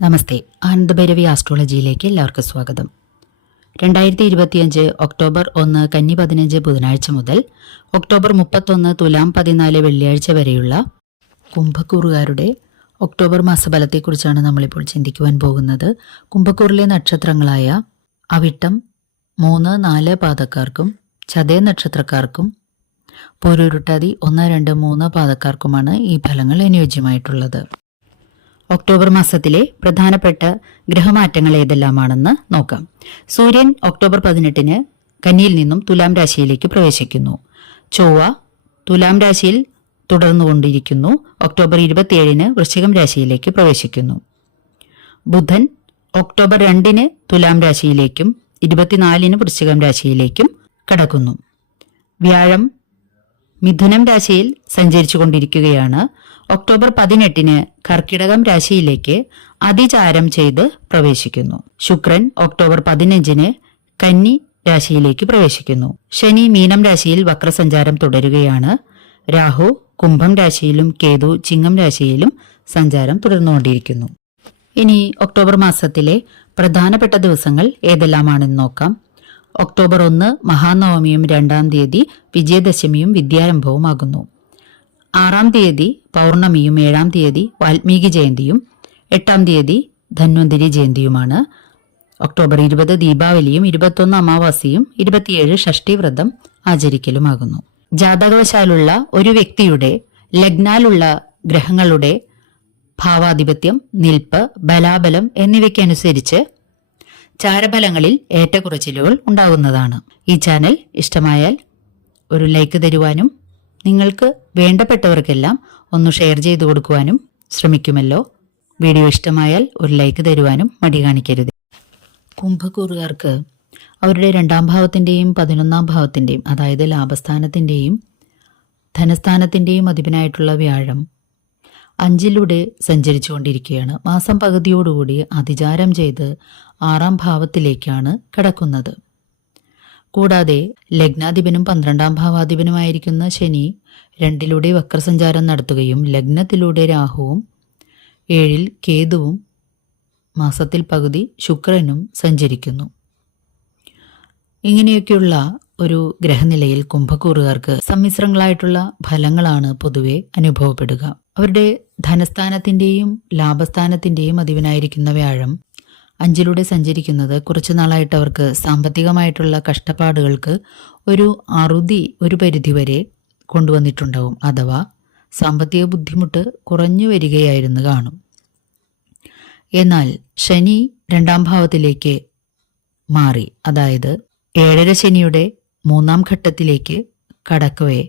നമസ്തേ. ആനന്ദഭൈരവി ആസ്ട്രോളജിയിലേക്ക് എല്ലാവർക്കും സ്വാഗതം. രണ്ടായിരത്തി ഇരുപത്തിയഞ്ച് ഒക്ടോബർ ഒന്ന് കന്നി പതിനഞ്ച് ബുധനാഴ്ച മുതൽ ഒക്ടോബർ മുപ്പത്തൊന്ന് തുലാം പതിനാല് വെള്ളിയാഴ്ച വരെയുള്ള കുംഭക്കൂറുകാരുടെ ഒക്ടോബർ മാസഫലത്തെക്കുറിച്ചാണ് നമ്മളിപ്പോൾ ചിന്തിക്കുവാൻ പോകുന്നത്. കുംഭക്കൂറിലെ നക്ഷത്രങ്ങളായ അവിട്ടം മൂന്ന് നാല് പാതക്കാർക്കും ചതയ നക്ഷത്രക്കാർക്കും പോരൂരുട്ടാതി ഒന്ന് രണ്ട് മൂന്ന് പാതക്കാർക്കുമാണ് ഈ ഫലങ്ങൾ അനുയോജ്യമായിട്ടുള്ളത്. ഒക്ടോബർ മാസത്തിലെ പ്രധാനപ്പെട്ട ഗ്രഹമാറ്റങ്ങൾ ഏതെല്ലാമാണെന്ന് നോക്കാം. സൂര്യൻ ഒക്ടോബർ പതിനെട്ടിന് കന്നിയിൽ നിന്നും തുലാം രാശിയിലേക്ക് പ്രവേശിക്കുന്നു. ചൊവ്വ തുലാം രാശിയിൽ തുടർന്നുകൊണ്ടിരിക്കുന്നു. ഒക്ടോബർ ഇരുപത്തിയേഴിന് വൃശ്ചികം രാശിയിലേക്ക് പ്രവേശിക്കുന്നു. ബുധൻ ഒക്ടോബർ രണ്ടിന് തുലാം രാശിയിലേക്കും ഇരുപത്തിനാലിന് വൃശ്ചികം രാശിയിലേക്കും കടക്കുന്നു. വ്യാഴം മിഥുനം രാശിയിൽ സഞ്ചരിച്ചു കൊണ്ടിരിക്കുകയാണ് ഒക്ടോബർ പതിനെട്ടിന് കർക്കിടകം രാശിയിലേക്ക് അതിചാരം ചെയ്ത് പ്രവേശിക്കുന്നു. ശുക്രൻ ഒക്ടോബർ പതിനഞ്ചിന് കന്നി രാശിയിലേക്ക് പ്രവേശിക്കുന്നു. ശനി മീനം രാശിയിൽ വക്രസഞ്ചാരം തുടരുകയാണ്. രാഹു കുംഭം രാശിയിലും കേതു ചിങ്ങം രാശിയിലും സഞ്ചാരം തുടർന്നുകൊണ്ടിരിക്കുന്നു. ഇനി ഒക്ടോബർ മാസത്തിലെ പ്രധാനപ്പെട്ട ദിവസങ്ങൾ ഏതെല്ലാമാണെന്ന് നോക്കാം. ഒക്ടോബർ ഒന്ന് മഹാനവമിയും രണ്ടാം തീയതി വിജയദശമിയും വിദ്യാരംഭവുമാകുന്നു. ആറാം തീയതി പൗർണമിയും ഏഴാം തീയതി വാൽമീകി ജയന്തിയും എട്ടാം തീയതി ധന്വന്തിരി ജയന്തിയുമാണ്. ഒക്ടോബർ ഇരുപത് ദീപാവലിയും ഇരുപത്തൊന്ന് അമാവാസിയും ഇരുപത്തിയേഴ് ഷഷ്ടിവ്രതം ആചരിക്കലുമാകുന്നു. ജാതകവശാലുള്ള ഒരു വ്യക്തിയുടെ ലഗ്നാലുള്ള ഗ്രഹങ്ങളുടെ ഭാവാധിപത്യം നിൽപ്പ് ബലാബലം എന്നിവയ്ക്കനുസരിച്ച് ചാരഫലങ്ങളിൽ ഏറ്റക്കുറച്ചിലുകൾ ഉണ്ടാകുന്നതാണ്. ഈ ചാനൽ ഇഷ്ടമായാൽ ഒരു ലൈക്ക് തരുവാനും നിങ്ങൾക്ക് വേണ്ടപ്പെട്ടവർക്കെല്ലാം ഒന്ന് ഷെയർ ചെയ്തു കൊടുക്കുവാനും ശ്രമിക്കുമല്ലോ. വീഡിയോ ഇഷ്ടമായാൽ ഒരു ലൈക്ക് തരുവാനും മടി കാണിക്കരുത്. കുംഭക്കൂറുകാർക്ക് അവരുടെ രണ്ടാം ഭാവത്തിന്റെയും പതിനൊന്നാം ഭാവത്തിന്റെയും അതായത് ലാഭസ്ഥാനത്തിന്റെയും ധനസ്ഥാനത്തിന്റെയും അധിപനായിട്ടുള്ള വ്യാഴം അഞ്ചിലൂടെ സഞ്ചരിച്ചുകൊണ്ടിരിക്കുകയാണ്. മാസം പകുതിയോടുകൂടി അതിചാരം ചെയ്ത് ആറാം ഭാവത്തിലേക്കാണ് കടക്കുന്നത്. കൂടാതെ ലഗ്നാധിപനും പന്ത്രണ്ടാം ഭാവാധിപനുമായിരിക്കുന്ന ശനി രണ്ടിലൂടെ വക്രസഞ്ചാരം നടത്തുകയും ലഗ്നത്തിലൂടെ രാഹുവും ഏഴിൽ കേതുവും മാസത്തിൽ പകുതി ശുക്രനും സഞ്ചരിക്കുന്നു. ഇങ്ങനെയൊക്കെയുള്ള ഒരു ഗ്രഹനിലയിൽ കുംഭക്കൂറുകാർക്ക് സമ്മിശ്രങ്ങളായിട്ടുള്ള ഫലങ്ങളാണ് പൊതുവെ അനുഭവപ്പെടുക. അവരുടെ ധനസ്ഥാനത്തിന്റെയും ലാഭസ്ഥാനത്തിന്റെയും അധിപനായിരിക്കുന്ന വ്യാഴം അഞ്ചിലൂടെ സഞ്ചരിക്കുന്നത് കുറച്ചു നാളായിട്ട് അവർക്ക് സാമ്പത്തികമായിട്ടുള്ള കഷ്ടപ്പാടുകൾക്ക് ഒരു അറുതി ഒരു പരിധി വരെ കൊണ്ടുവന്നിട്ടുണ്ടാവും അഥവാ സാമ്പത്തിക ബുദ്ധിമുട്ട് കുറഞ്ഞു വരികയായിരുന്നു കാണും. എന്നാൽ ശനി രണ്ടാം ഭാവത്തിലേക്ക് മാറി. അതായത് ഏഴര ശനിയുടെ മൂന്നാം ഘട്ടത്തിലേക്ക് കടക്കവേ.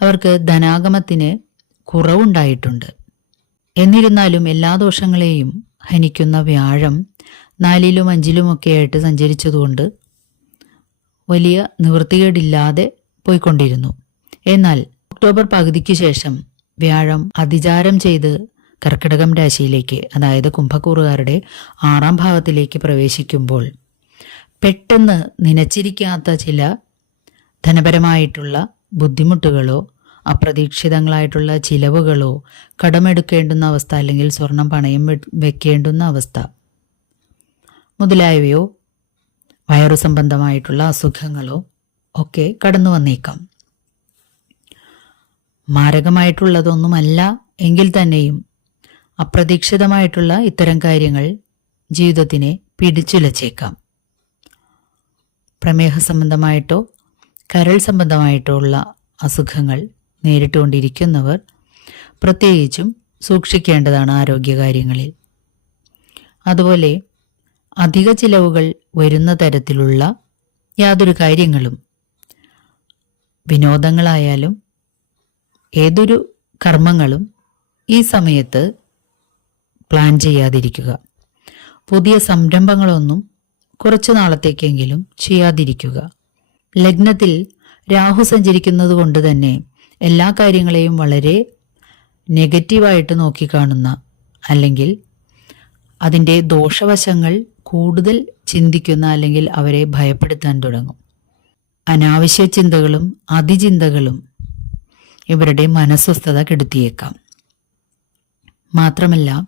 അവർക്ക് ധനാഗമത്തിന് കുറവുണ്ടായിട്ടുണ്ട്. എന്നിരുന്നാലും എല്ലാ ദോഷങ്ങളെയും ഹനിക്കുന്ന വ്യാഴം നാലിലും അഞ്ചിലുമൊക്കെ ആയിട്ട് സഞ്ചരിച്ചതുകൊണ്ട് വലിയ നിവൃത്തികേടില്ലാതെ പോയിക്കൊണ്ടിരുന്നു. എന്നാൽ ഒക്ടോബർ പകുതിക്ക് ശേഷം വ്യാഴം അതിചാരം ചെയ്ത് കർക്കിടകം രാശിയിലേക്ക് അതായത് കുംഭക്കൂറുകാരുടെ ആറാം ഭാവത്തിലേക്ക് പ്രവേശിക്കുമ്പോൾ പെട്ടെന്ന് നനച്ചിരിക്കാത്ത ചില ധനപരമായിട്ടുള്ള ബുദ്ധിമുട്ടുകളോ അപ്രതീക്ഷിതങ്ങളായിട്ടുള്ള ചിലവുകളോ കടമെടുക്കേണ്ടുന്ന അവസ്ഥ അല്ലെങ്കിൽ സ്വർണം പണയം വെക്കേണ്ടുന്ന അവസ്ഥ മുതലായവയോ വയറു സംബന്ധമായിട്ടുള്ള അസുഖങ്ങളോ ഒക്കെ കടന്നു വന്നേക്കാം. മാരകമായിട്ടുള്ളതൊന്നുമല്ല എങ്കിൽ തന്നെയും അപ്രതീക്ഷിതമായിട്ടുള്ള ഇത്തരം കാര്യങ്ങൾ ജീവിതത്തിനെ പിടിച്ചുലച്ചേക്കാം. പ്രമേഹ സംബന്ധമായിട്ടോ കരൾ സംബന്ധമായിട്ടോ ഉള്ള അസുഖങ്ങൾ നേരിട്ടുകൊണ്ടിരിക്കുന്നവർ പ്രത്യേകിച്ചും സൂക്ഷിക്കേണ്ടതാണ് ആരോഗ്യകാര്യങ്ങളിൽ. അതുപോലെ അധിക ചിലവുകൾ വരുന്ന തരത്തിലുള്ള യാതൊരു കാര്യങ്ങളും വിനോദങ്ങളായാലും ഏതൊരു കർമ്മങ്ങളും ഈ സമയത്ത് പ്ലാൻ ചെയ്യാതിരിക്കുക. പുതിയ സംരംഭങ്ങളൊന്നും കുറച്ചു നാളത്തേക്കെങ്കിലും ചെയ്യാതിരിക്കുക. ലഗ്നത്തിൽ രാഹു സഞ്ചരിക്കുന്നത് കൊണ്ട് തന്നെ എല്ലാ കാര്യങ്ങളെയും വളരെ നെഗറ്റീവായിട്ട് നോക്കിക്കാണുന്ന അല്ലെങ്കിൽ അതിന്റെ ദോഷവശങ്ങൾ കൂടുതൽ ചിന്തിക്കുന്ന അല്ലെങ്കിൽ അവരെ ഭയപ്പെടുത്താൻ തുടങ്ങും. അനാവശ്യ ചിന്തകളും അതിചിന്തകളും ഇവരുടെ മനസ്വസ്ഥത കെടുത്തിയേക്കാം. മാത്രമല്ല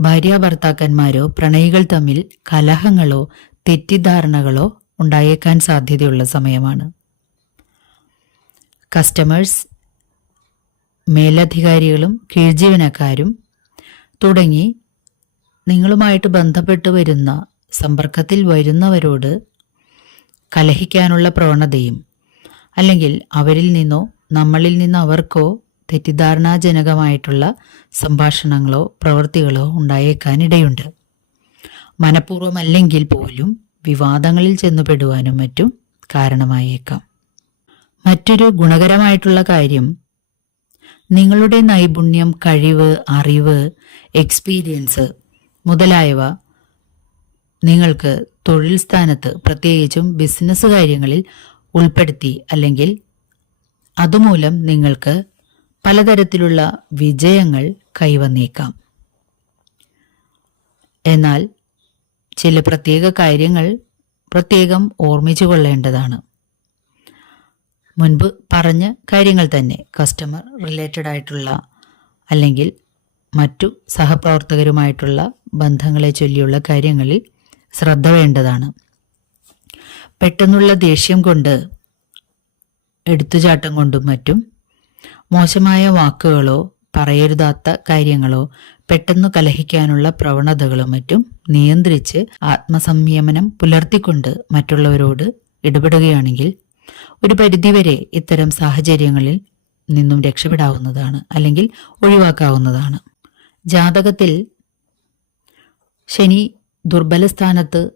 ഭാര്യ ഭർത്താക്കന്മാരോ പ്രണയികൾ തമ്മിൽ കലഹങ്ങളോ തെറ്റിദ്ധാരണകളോ ഉണ്ടായേക്കാൻ സാധ്യതയുള്ള സമയമാണ്. കസ്റ്റമേഴ്സ് മേലധികാരികളും കീഴ്ജീവനക്കാരും തുടങ്ങി നിങ്ങളുമായിട്ട് ബന്ധപ്പെട്ട് വരുന്ന സമ്പർക്കത്തിൽ വരുന്നവരോട് കലഹിക്കാനുള്ള പ്രവണതയും അല്ലെങ്കിൽ അവരിൽ നിന്നോ നമ്മളിൽ നിന്ന് അവർക്കോ തെറ്റിദ്ധാരണാജനകമായിട്ടുള്ള സംഭാഷണങ്ങളോ പ്രവൃത്തികളോ ഉണ്ടായേക്കാനിടയുണ്ട്. മനഃപൂർവമല്ലെങ്കിൽ പോലും വിവാദങ്ങളിൽ ചെന്നുപെടുവാനും മറ്റും കാരണമായേക്കാം. മറ്റൊരു ഗുണകരമായിട്ടുള്ള കാര്യം നിങ്ങളുടെ നൈപുണ്യം കഴിവ് അറിവ് എക്സ്പീരിയൻസ് മുതലായവ നിങ്ങൾക്ക് തൊഴിൽ സ്ഥാനത്ത് പ്രത്യേകിച്ചും ബിസിനസ് കാര്യങ്ങളിൽ ഉൾപ്പെടുത്തി അല്ലെങ്കിൽ അതുമൂലം നിങ്ങൾക്ക് പലതരത്തിലുള്ള വിജയങ്ങൾ കൈവന്നേക്കാം. എന്നാൽ ചില പ്രത്യേക കാര്യങ്ങൾ പ്രത്യേകം ഓർമ്മിച്ചു കൊള്ളേണ്ടതാണ്. മുൻപ് പറഞ്ഞ കാര്യങ്ങൾ തന്നെ കസ്റ്റമർ റിലേറ്റഡ് ആയിട്ടുള്ള അല്ലെങ്കിൽ മറ്റു സഹപ്രവർത്തകരുമായിട്ടുള്ള ബന്ധങ്ങളെ ചൊല്ലിയുള്ള കാര്യങ്ങളിൽ ശ്രദ്ധ വേണ്ടതാണ്. പെട്ടെന്നുള്ള ദേഷ്യം കൊണ്ട് എടുത്തുചാട്ടം കൊണ്ടും മറ്റും മോശമായ വാക്കുകളോ പറയരുതാത്ത കാര്യങ്ങളോ പെട്ടെന്ന് കലഹിക്കാനുള്ള പ്രവണതകളും മറ്റും നിയന്ത്രിച്ച് ആത്മസംയമനം പുലർത്തിക്കൊണ്ട് മറ്റുള്ളവരോട് ഇടപെടുകയാണെങ്കിൽ ഒരു പരിധിവരെ ഇത്തരം സാഹചര്യങ്ങളിൽ നിന്നും രക്ഷപ്പെടാവുന്നതാണ് അല്ലെങ്കിൽ ഒഴിവാക്കാവുന്നതാണ്. ജാതകത്തിൽ ശനി ദുർബല സ്ഥാനത്ത്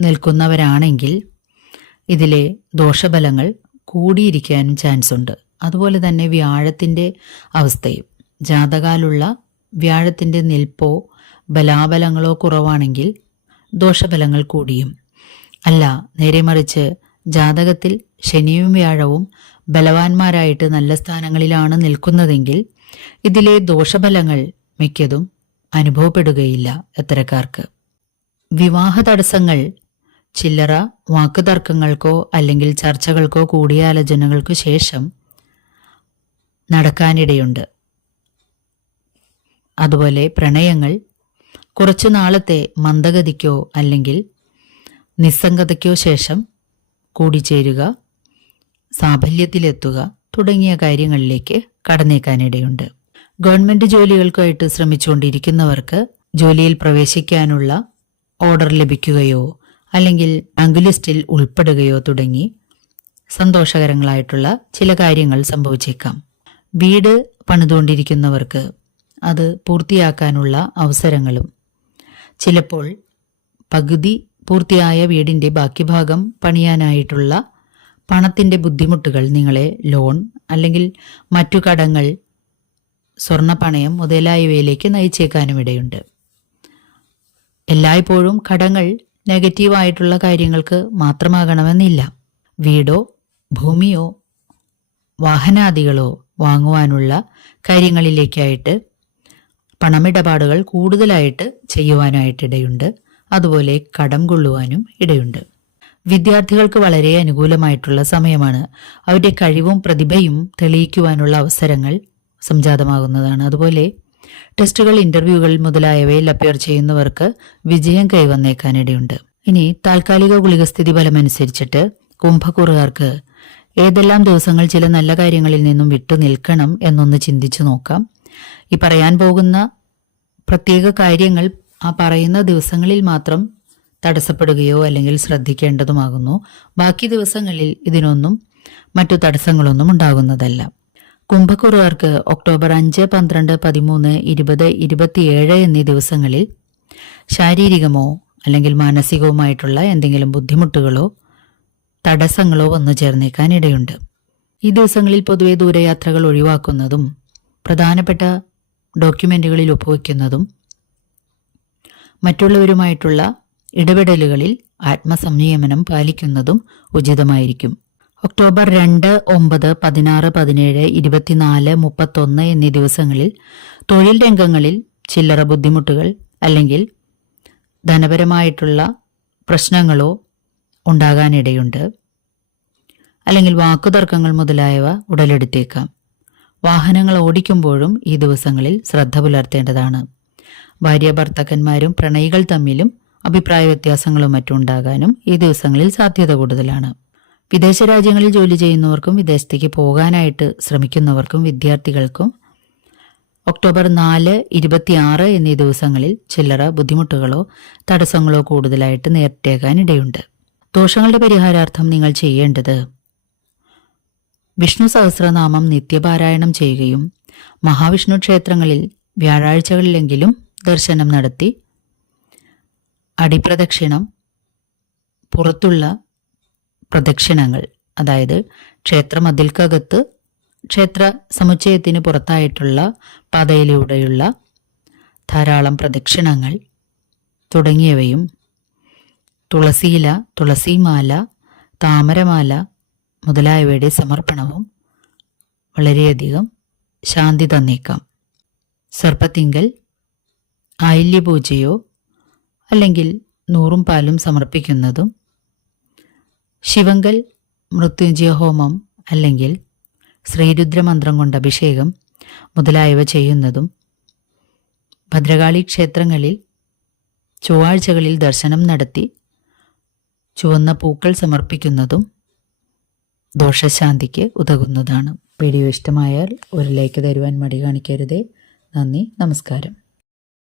നിൽക്കുന്നവരാണെങ്കിൽ ഇതിലെ ദോഷബലങ്ങൾ കൂടിയിരിക്കാനും ചാൻസ് ഉണ്ട് അതുപോലെ തന്നെ വ്യാഴത്തിന്റെ അവസ്ഥയും. ജാതകാലുള്ള വ്യാഴത്തിന്റെ നിൽപ്പോ ബലാബലങ്ങളോ കുറവാണെങ്കിൽ ദോഷബലങ്ങൾ കൂടിയും. അല്ല നേരെ മറിച്ച് ജാതകത്തിൽ ശനിയും വ്യാഴവും ബലവാന്മാരായിട്ട് നല്ല സ്ഥാനങ്ങളിലാണ് നിൽക്കുന്നതെങ്കിൽ ഇതിലെ ദോഷഫലങ്ങൾ മിക്കതും അനുഭവപ്പെടുകയില്ല എത്തരക്കാർക്ക്. വിവാഹ തടസ്സങ്ങൾ ചില്ലറ വാക്കുതർക്കങ്ങൾക്കോ അല്ലെങ്കിൽ ചർച്ചകൾക്കോ കൂടിയാലോചനകൾക്കു ശേഷം നടക്കാനിടയുണ്ട്. അതുപോലെ പ്രണയങ്ങൾ കുറച്ചു നാളത്തെ മന്ദഗതിക്കോ അല്ലെങ്കിൽ നിസ്സംഗതയ്ക്കോ ശേഷം കൂടിച്ചേരുക സാഫല്യത്തിലെത്തുക തുടങ്ങിയ കാര്യങ്ങളിലേക്ക് കടന്നേക്കാനിടയുണ്ട്. ഗവൺമെന്റ് ജോലികൾക്കായിട്ട് ശ്രമിച്ചുകൊണ്ടിരിക്കുന്നവർക്ക് ജോലിയിൽ പ്രവേശിക്കാനുള്ള ഓർഡർ ലഭിക്കുകയോ അല്ലെങ്കിൽ അങ്കുലിസ്റ്റിൽ ഉൾപ്പെടുകയോ തുടങ്ങി സന്തോഷകരങ്ങളായിട്ടുള്ള ചില കാര്യങ്ങൾ സംഭവിച്ചേക്കാം. വീട് പണിതുകൊണ്ടിരിക്കുന്നവർക്ക് അത് പൂർത്തിയാക്കാനുള്ള അവസരങ്ങളും. ചിലപ്പോൾ പകുതി പൂർത്തിയായ വീടിന്റെ ബാക്കി ഭാഗം പണിയാനായിട്ടുള്ള പണത്തിന്റെ ബുദ്ധിമുട്ടുകൾ നിങ്ങളെ ലോൺ അല്ലെങ്കിൽ മറ്റു കടങ്ങൾ സ്വർണ പണയം മുതലായവയിലേക്ക് നയിച്ചേക്കാനും ഇടയുണ്ട് എല്ലായ്പ്പോഴും കടങ്ങൾ നെഗറ്റീവായിട്ടുള്ള കാര്യങ്ങൾക്ക് മാത്രമാകണമെന്നില്ല. വീടോ ഭൂമിയോ വാഹനാദികളോ വാങ്ങുവാനുള്ള കാര്യങ്ങളിലേക്കായിട്ട് പണമിടപാടുകൾ കൂടുതലായിട്ട് ചെയ്യുവാനായിട്ടിടയുണ്ട്. അതുപോലെ കടം കൊള്ളുവാനും ഇടയുണ്ട്. വിദ്യാർത്ഥികൾക്ക് വളരെ അനുകൂലമായിട്ടുള്ള സമയമാണ്. അവരുടെ കഴിവും പ്രതിഭയും തെളിയിക്കുവാനുള്ള അവസരങ്ങൾ സംജാതമാകുന്നതാണ്. അതുപോലെ ടെസ്റ്റുകൾ ഇന്റർവ്യൂകൾ മുതലായവയിൽ അപ്പിയർ ചെയ്യുന്നവർക്ക് വിജയം കൈവന്നേക്കാനിടയുണ്ട്. ഇനി താൽക്കാലിക ഗുളിക ഗുളികസ്ഥിതി ഫലമനുസരിച്ചിട്ട് കുംഭക്കൂറുകാർക്ക് ഏതെല്ലാം ദിവസങ്ങൾ ചില നല്ല കാര്യങ്ങളിൽ നിന്നും വിട്ടു നിൽക്കണം എന്നൊന്ന് ചിന്തിച്ചു നോക്കാം. ഈ പറയാൻ പോകുന്ന പ്രത്യേക കാര്യങ്ങൾ ആ പറയുന്ന ദിവസങ്ങളിൽ മാത്രം തടസ്സപ്പെടുകയോ അല്ലെങ്കിൽ ശ്രദ്ധിക്കേണ്ടതുമാകുന്നു. ബാക്കി ദിവസങ്ങളിൽ ഇതിനൊന്നും മറ്റു തടസ്സങ്ങളൊന്നും ഉണ്ടാകുന്നതല്ല. കുംഭക്കുറുകാർക്ക് ഒക്ടോബർ അഞ്ച് പന്ത്രണ്ട് പതിമൂന്ന് ഇരുപത് ഇരുപത്തിയേഴ് എന്നീ ദിവസങ്ങളിൽ ശാരീരികമോ അല്ലെങ്കിൽ മാനസികവുമായിട്ടുള്ള എന്തെങ്കിലും ബുദ്ധിമുട്ടുകളോ തടസ്സങ്ങളോ വന്നു ചേർന്നേക്കാൻ ഇടയുണ്ട് ഈ ദിവസങ്ങളിൽ പൊതുവെ ദൂരയാത്രകൾ ഒഴിവാക്കുന്നതും പ്രധാനപ്പെട്ട ഡോക്യുമെന്റുകളിൽ ഒപ്പുവെക്കുന്നതും മറ്റുള്ളവരുമായിട്ടുള്ള ഇടപെടലുകളിൽ ആത്മസംയമനം പാലിക്കുന്നതും ഉചിതമായിരിക്കും. ഒക്ടോബർ രണ്ട് ഒമ്പത് പതിനാറ് പതിനേഴ് ഇരുപത്തിനാല് മുപ്പത്തൊന്ന് എന്നീ ദിവസങ്ങളിൽ തൊഴിൽ രംഗങ്ങളിൽ ചില്ലറ ബുദ്ധിമുട്ടുകൾ അല്ലെങ്കിൽ ധനപരമായിട്ടുള്ള പ്രശ്നങ്ങളോ ഉണ്ടാകാനിടയുണ്ട്. അല്ലെങ്കിൽ വാക്കുതർക്കങ്ങൾ മുതലായവ ഉടലെടുത്തേക്കാം. വാഹനങ്ങൾ ഓടിക്കുമ്പോഴും ഈ ദിവസങ്ങളിൽ ശ്രദ്ധ പുലർത്തേണ്ടതാണ്. ഭാര്യ ഭർത്താക്കന്മാരും പ്രണയികൾ തമ്മിലും അഭിപ്രായ വ്യത്യാസങ്ങളും മറ്റും ഉണ്ടാകാനും ഈ ദിവസങ്ങളിൽ സാധ്യത കൂടുതലാണ്. വിദേശ രാജ്യങ്ങളിൽ ജോലി ചെയ്യുന്നവർക്കും വിദേശത്തേക്ക് പോകാനായിട്ട് ശ്രമിക്കുന്നവർക്കും വിദ്യാർത്ഥികൾക്കും ഒക്ടോബർ നാല് ഇരുപത്തിയാറ് എന്നീ ദിവസങ്ങളിൽ ചില്ലറ ബുദ്ധിമുട്ടുകളോ തടസ്സങ്ങളോ കൂടുതലായിട്ട് നേരിട്ടേക്കാനിടയുണ്ട് ദോഷങ്ങളുടെ പരിഹാരാർത്ഥം നിങ്ങൾ ചെയ്യേണ്ടത് വിഷ്ണു സഹസ്രനാമം നിത്യപാരായണം ചെയ്യുകയും മഹാവിഷ്ണു ക്ഷേത്രങ്ങളിൽ വ്യാഴാഴ്ചകളിലെങ്കിലും ദർശനം നടത്തി അടിപ്രദക്ഷിണം പുറത്തുള്ള പ്രദക്ഷിണങ്ങൾ. അതായത് ക്ഷേത്ര മതിൽക്കകത്ത് ക്ഷേത്ര സമുച്ചയത്തിന് പുറത്തായിട്ടുള്ള പാതയിലൂടെയുള്ള ധാരാളം പ്രദക്ഷിണങ്ങൾ തുടങ്ങിയവയും തുളസിയില തുളസിമാല താമരമാല മുതലായവയുടെ സമർപ്പണവും വളരെയധികം ശാന്തി തന്നേക്കാം. സർപ്പത്തിങ്കൽ ആയില്യപൂജയോ അല്ലെങ്കിൽ നൂറും പാലും സമർപ്പിക്കുന്നതും ശിവങ്കൽ മൃത്യുഞ്ജയ ഹോമം അല്ലെങ്കിൽ ശ്രീരുദ്രമന്ത്രം കൊണ്ട് അഭിഷേകം മുതലായവ ചെയ്യുന്നതും ഭദ്രകാളി ക്ഷേത്രങ്ങളിൽ ചൊവ്വാഴ്ചകളിൽ ദർശനം നടത്തി ചുവന്ന പൂക്കൾ സമർപ്പിക്കുന്നതും ദോഷശാന്തിക്ക് ഉതകുന്നതാണ്. വീഡിയോ ഇഷ്ടമായാൽ ഒരു ലൈക്ക് തരുവാൻ മടി കാണിക്കരുതേ. നന്ദി നമസ്കാരം.